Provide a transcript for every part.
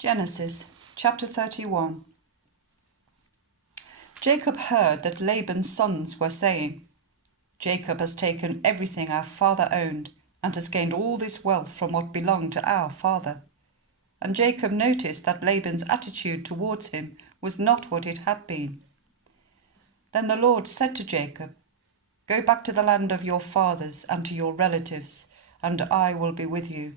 Genesis chapter 31. Jacob heard that Laban's sons were saying, "Jacob has taken everything our father owned and has gained all this wealth from what belonged to our father." And Jacob noticed that Laban's attitude towards him was not what it had been. Then the Lord said to Jacob, "Go back to the land of your fathers and to your relatives, and I will be with you."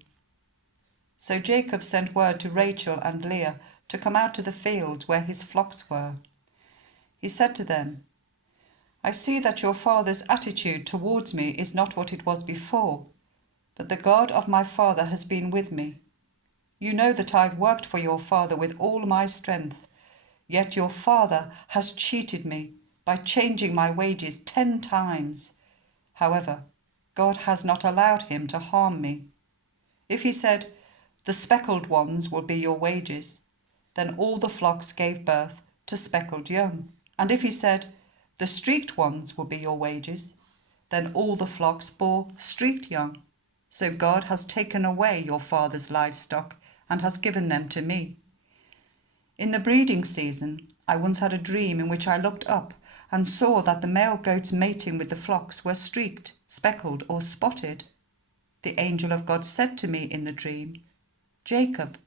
So Jacob sent word to Rachel and Leah to come out to the fields where his flocks were. He said to them, "I see that your father's attitude towards me is not what it was before, but the God of my father has been with me. You know that I've worked for your father with all my strength, yet your father has cheated me by changing my wages 10 times. However, God has not allowed him to harm me. If he said, 'The speckled ones will be your wages,' then all the flocks gave birth to speckled young. And if he said, 'The streaked ones will be your wages,' then all the flocks bore streaked young. So God has taken away your father's livestock and has given them to me. In the breeding season, I once had a dream in which I looked up and saw that the male goats mating with the flocks were streaked, speckled, or spotted. The angel of God said to me in the dream, 'Jacob.'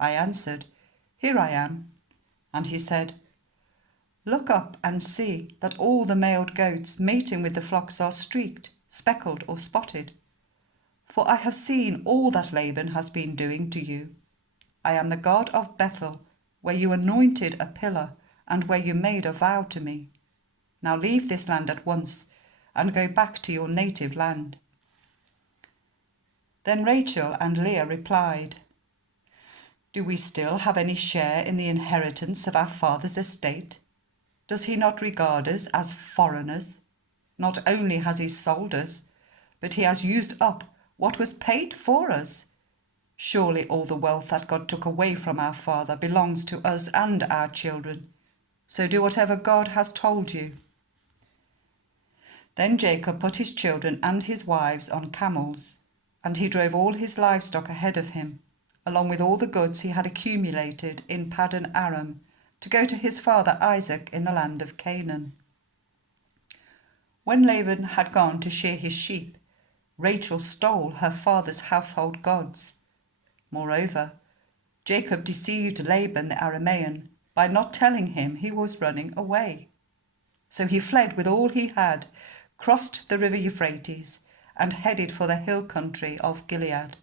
I answered, 'Here I am.' And he said, 'Look up and see that all the male goats mating with the flocks are streaked, speckled, or spotted. For I have seen all that Laban has been doing to you. I am the God of Bethel, where you anointed a pillar and where you made a vow to me. Now leave this land at once and go back to your native land.' Then Rachel and Leah replied, 'Do we still have any share in the inheritance of our father's estate? Does he not regard us as foreigners? Not only has he sold us, but he has used up what was paid for us. Surely all the wealth that God took away from our father belongs to us and our children. So do whatever God has told you.' Then Jacob put his children and his wives on camels, and he drove all his livestock ahead of him, along with all the goods he had accumulated in Paddan Aram, to go to his father Isaac in the land of Canaan. When Laban had gone to shear his sheep, Rachel stole her father's household gods. Moreover, Jacob deceived Laban the Aramean by not telling him he was running away. So he fled with all he had, crossed the river Euphrates, and headed for the hill country of Gilead.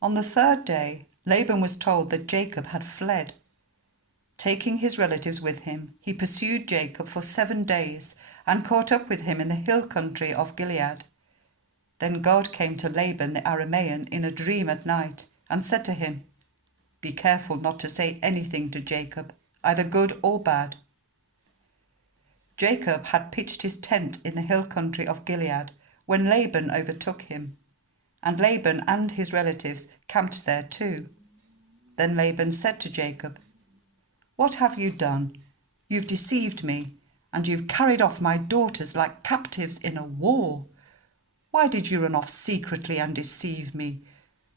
On the third day, Laban was told that Jacob had fled. Taking his relatives with him, he pursued Jacob for 7 days and caught up with him in the hill country of Gilead. Then God came to Laban the Aramean in a dream at night and said to him, 'Be careful not to say anything to Jacob, either good or bad.' Jacob had pitched his tent in the hill country of Gilead when Laban overtook him, and Laban and his relatives camped there too. Then Laban said to Jacob, 'What have you done? You've deceived me, and you've carried off my daughters like captives in a war. Why did you run off secretly and deceive me?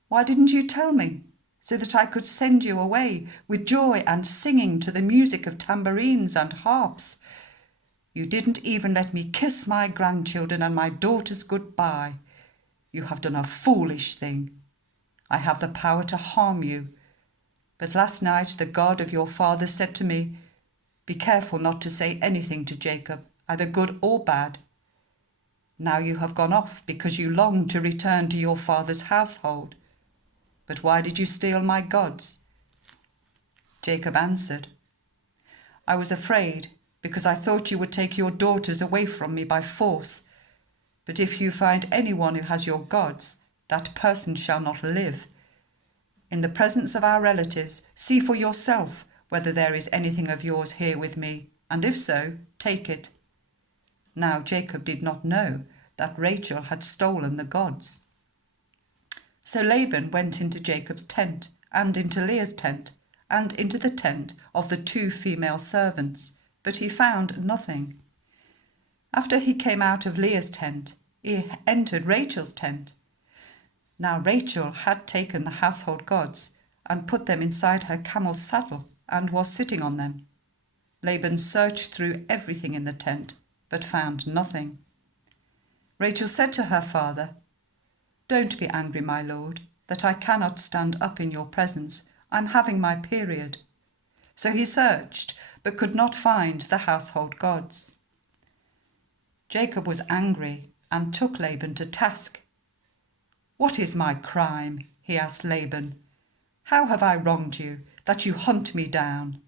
Why didn't you tell me, so that I could send you away with joy and singing to the music of tambourines and harps? You didn't even let me kiss my grandchildren and my daughters goodbye. You have done a foolish thing. I have the power to harm you. But last night the God of your father said to me, "Be careful not to say anything to Jacob, either good or bad." Now you have gone off because you long to return to your father's household. But why did you steal my gods?' Jacob answered, 'I was afraid, because I thought you would take your daughters away from me by force. But if you find anyone who has your gods, that person shall not live. In the presence of our relatives, see for yourself whether there is anything of yours here with me, and if so, take it.' Now Jacob did not know that Rachel had stolen the gods. So Laban went into Jacob's tent, and into Leah's tent, and into the tent of the 2 female servants, but he found nothing. After he came out of Leah's tent, he entered Rachel's tent. Now Rachel had taken the household gods and put them inside her camel's saddle and was sitting on them. Laban searched through everything in the tent, but found nothing. Rachel said to her father, "Don't be angry, my lord, that I cannot stand up in your presence. I'm having my period." So he searched, but could not find the household gods. Jacob was angry and took Laban to task. "What is my crime?" he asked Laban. "How have I wronged you, that you hunt me down?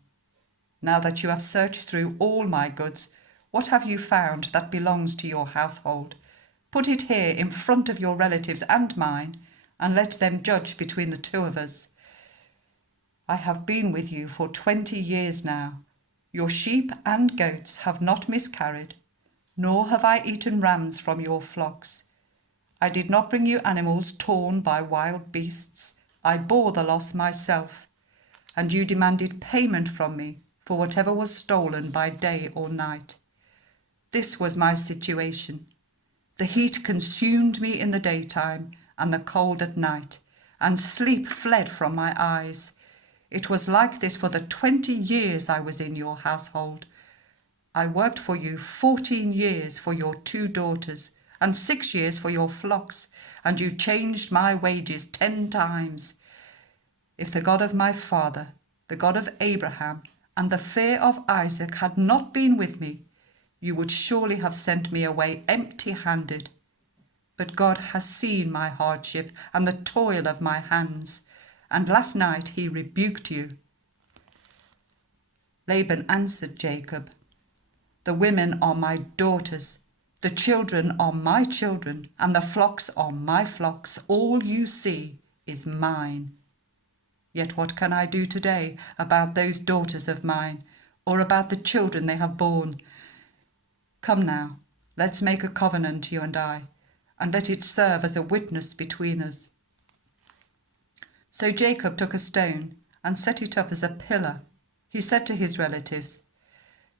Now that you have searched through all my goods, what have you found that belongs to your household? Put it here in front of your relatives and mine, and let them judge between the two of us. I have been with you for 20 years now. Your sheep and goats have not miscarried, nor have I eaten rams from your flocks. I did not bring you animals torn by wild beasts. I bore the loss myself, and you demanded payment from me for whatever was stolen by day or night. This was my situation. The heat consumed me in the daytime and the cold at night, and sleep fled from my eyes. It was like this for the 20 years I was in your household. I worked for you 14 years for your 2 daughters, and 6 years for your flocks, and you changed my wages 10 times. If the God of my father, the God of Abraham, and the fear of Isaac had not been with me, you would surely have sent me away empty-handed. But God has seen my hardship and the toil of my hands, and last night he rebuked you." Laban answered Jacob, "The women are my daughters, the children are my children, and the flocks are my flocks. All you see is mine. Yet what can I do today about those daughters of mine, or about the children they have borne? Come now, let's make a covenant, you and I, and let it serve as a witness between us." So Jacob took a stone and set it up as a pillar. He said to his relatives,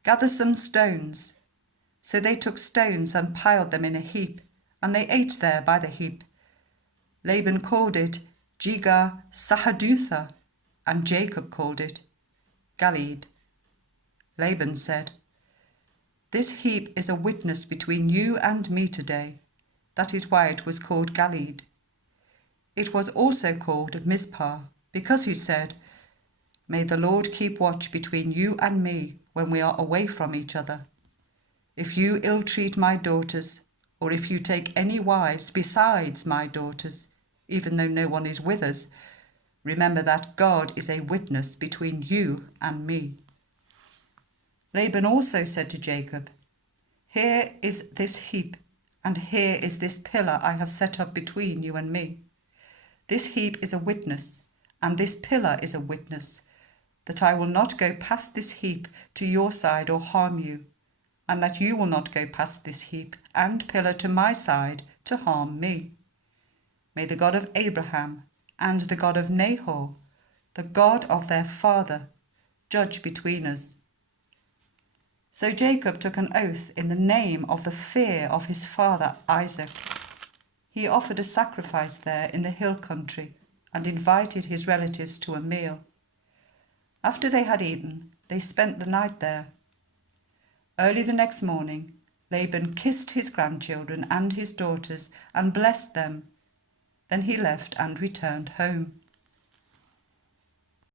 "Gather some stones." So they took stones and piled them in a heap, and they ate there by the heap. Laban called it Jegar Sahadutha, and Jacob called it Galeed. Laban said, "This heap is a witness between you and me today." That is why it was called Galeed. It was also called Mizpah, because he said, "May the Lord keep watch between you and me when we are away from each other. If you ill-treat my daughters, or if you take any wives besides my daughters, even though no one is with us, remember that God is a witness between you and me." Laban also said to Jacob, "Here is this heap, and here is this pillar I have set up between you and me. This heap is a witness, and this pillar is a witness, that I will not go past this heap to your side or harm you, and that you will not go past this heap and pillar to my side to harm me. May the God of Abraham and the God of Nahor, the God of their father, judge between us." So Jacob took an oath in the name of the fear of his father Isaac. He offered a sacrifice there in the hill country and invited his relatives to a meal. After they had eaten, they spent the night there. Early the next morning, Laban kissed his grandchildren and his daughters and blessed them. Then he left and returned home.